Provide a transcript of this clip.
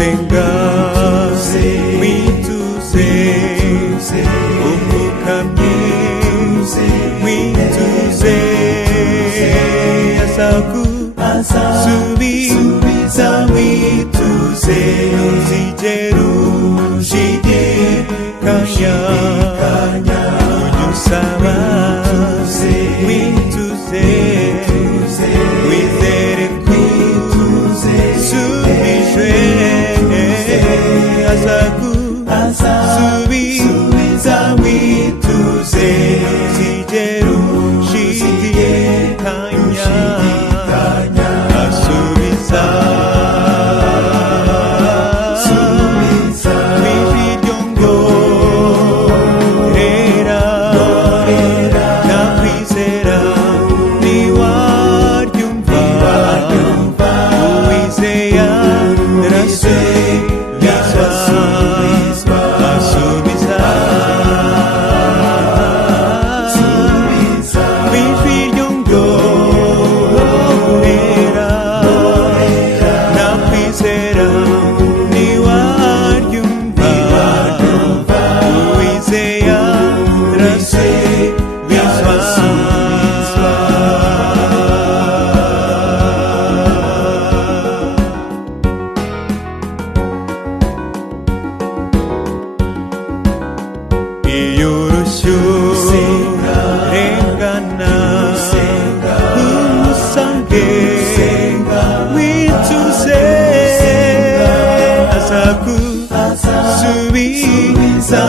senga wituze upfukamye wituze azagusubiza wituze ntuzigere ushidikanya ujye usaba wituze wizere subijwe azagusubiza wituze ntuzigere ushidikanya asubiza wijwi ryongorera nakwizera niwaryumva uwizeye arasubizwa asubiza wijwi ryongorera nakwizera niwaryumva uwizeye arasubizwa iyo urushyo rengana umusange wituze azagusubiza